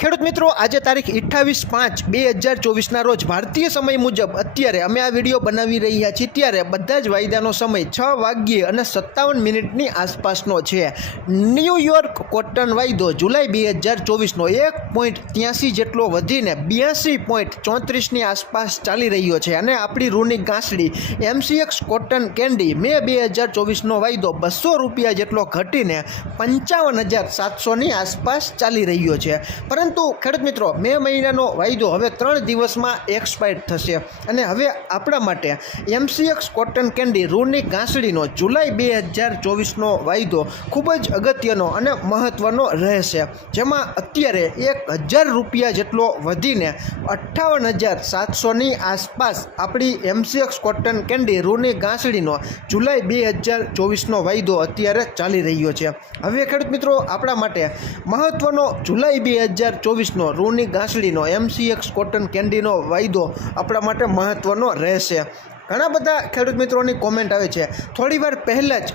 ખેડૂત મિત્રો, આજે તારીખ 28/5/2024ના રોજ ભારતીય સમય મુજબ અત્યારે અમે આ વિડીયો બનાવી રહ્યા છીએ ત્યારે બધા જ વાયદાનો સમય 6:57 આસપાસનો છે. ન્યૂયોર્ક કોટન વાયદો જુલાઈ 2024નો 1.83 જેટલો વધીને 82.34ની આસપાસ ચાલી રહ્યો છે અને આપણી રૂની ગાંસડી MCX કોટન કેન્ડી મે 2024નો વાયદો ₹200 જેટલો ઘટીને 55,700ની આસપાસ ચાલી રહ્યો છે. પરંતુ ખેડૂત મિત્રો, મે મહિનાનો વાયદો હવે 3 દિવસમાં એક્સપાયર થશે અને હવે આપણા માટે MCX કોટન કેન્ડી રૂની ગાંસડીનો જુલાઈ 2024નો વાયદો ખૂબ જ અગત્યનો અને મહત્ત્વનો રહેશે, જેમાં અત્યારે ₹1,000 જેટલો વધીને 58,700ની આસપાસ આપણી MCX કોટન કેન્ડી રૂની ગાંસડીનો જુલાઈ 2024નો વાયદો અત્યારે ચાલી રહ્યો છે. હવે ખેડૂત મિત્રો, આપણા માટે મહત્ત્વનો જુલાઈ 2024નો રૂની ગાંસડીનો MCX કોટન કેન્ડીનો વાયદો આપણા માટે મહત્ત્વનો રહેશે. ઘણા બધા ખેડૂત મિત્રોની કોમેન્ટ આવે છે. થોડીવાર પહેલાં જ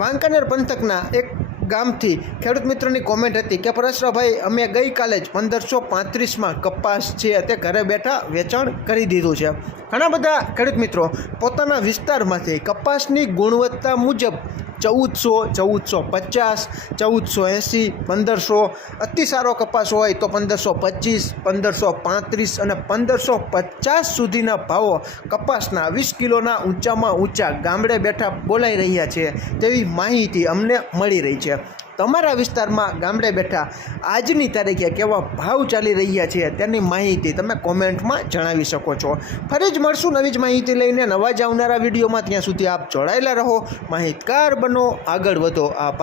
વાંકાનેર પંથકના એક ગામથી ખેડૂત મિત્રોની કોમેન્ટ હતી કે પરેશભાઈ, અમે ગઈકાલે જ 1535માં કપાસ છે તે ઘરે બેઠા વેચાણ કરી દીધું છે. ઘણા બધા ખેડૂત મિત્રો પોતાના વિસ્તારમાંથી કપાસની ગુણવત્તા મુજબ 1400, 1450, 1480, 1500, અતિ સારો કપાસ હોય તો 1525, 1535 અને 1550 સુધીના ભાવો કપાસના 20 કિલોના ઊંચામાં ઊંચા ગામડે બેઠા બોલાઈ રહ્યા છે તેવી માહિતી અમને મળી રહી છે. તમારા વિસ્તારમાં ગામડે બેઠા આજની તારીખે કેવા ભાવ ચાલી રહ્યા છે તેની માહિતી તમે કોમેન્ટમાં જણાવી શકો છો. ફરી જ મળશું નવી જ માહિતી લઈને નવા જ આવનારા વિડીયોમાં. ત્યાં સુધી આપ જોડાયેલા રહો, માહિતગાર બનો, આગળ વધો. આભાર.